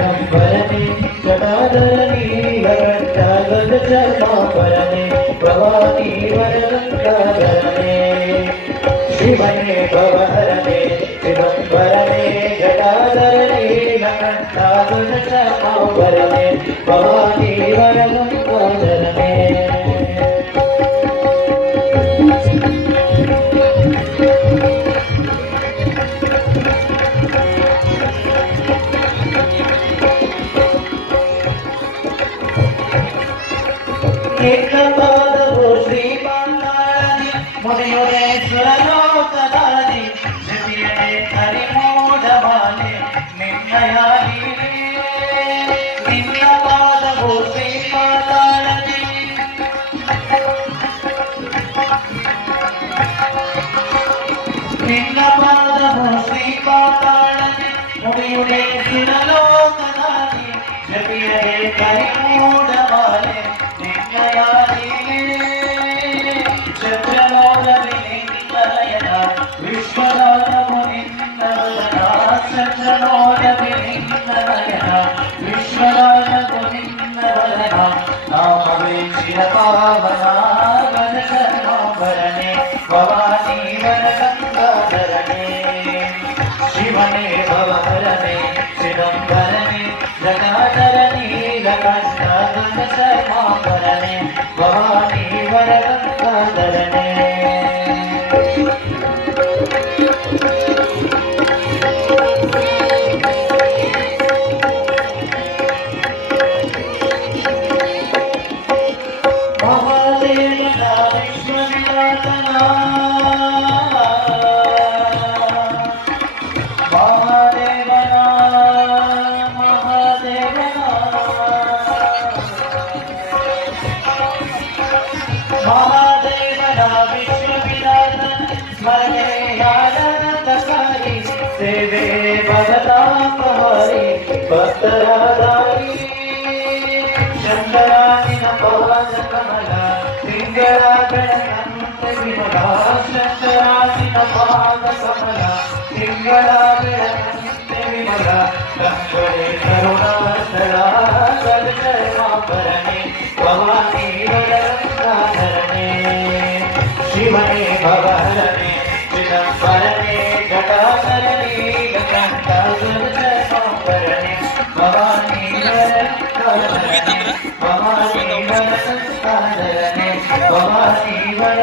चिदंबरने जटाधरनी लकंठागजचर्माभरणे भवानी वरदंगाधरणे शिवने भवहरणे चिदंबरने जटाधरनी लकंठागजचर्माभरणे भवानी वरदंगाधरणे ಏಕಪಾದವು ಶ್ರೀಪಾದಾದಿ ಮುನಿಯುರೇಶ್ವರಲೋಕದಾದಿ ಜತಿಯೇ ಹರಿಮೋದಮಾಲೆ ನಿನ್ನಯಾಗಿ ನಿನ್ನ ಪಾದವು ಶ್ರೀಪಾದಾದಿ ನಿನ್ನ ಪಾದವು ಶ್ರೀಪಾದಾದಿ ಮುನಿಯುರೇಶ್ವರಲೋಕದಾದಿ ಜತಿಯೇ ಹರಿಮೋದಮಾಲೆ ಭವಾನಿ ವರಗಂಗಾಧರನೆ ಶಿವನೇ ಭವಹರನೆ ಚಿದಂಬರನೆ ಜಟಾಧರನಿ ಲಕಂಠಾಗಜಚರ್ಮಾಭರನೆ ಭವಾನಿ ವರಗಂಗಾಧರನೆ ಮಹಾದೇವನ ವಿಶ್ವವಿರಾಟ ಸ್ಮರಣೆ ಆನಂದಕಾರಿ ಸೇವೆ ಭಗತಾಪಹಾರಿ ಭಕ್ತರಾದಾರಿ ಶಂಕರಾನಿನ ಪಾದ ಕಮಲ ತಿಂಗಳ ಬೆಳಕಂತ ವಿಮಲ ಶಂಕರಾನಿನ ಪಾದ ಕಮಲ ತಿಂಗಳ ಬೆಳಕಂತ ವಿಮಲ ಕಂಬಳೆ ಕರುಣಾಸ್ಥಳ ಗಜಚರ್ಮಾಭರಣೆ ಭವಾನಿ ವರಗಂಗಾಧರನೆ ಶಿವನೇ ಭವಹರನೆ ಚಿದಂಬರನೆ ಜಟಾಧರನಿ ಲಕಂಠಾಗಜಚರ್ಮಾಭರಣೆ ಭವಾನಿ ವರಗಂಗಾಧರನೆ ಭವಾನಿ ವರಗಂಗಾಧರನೆ ಭವಾನಿ ವರ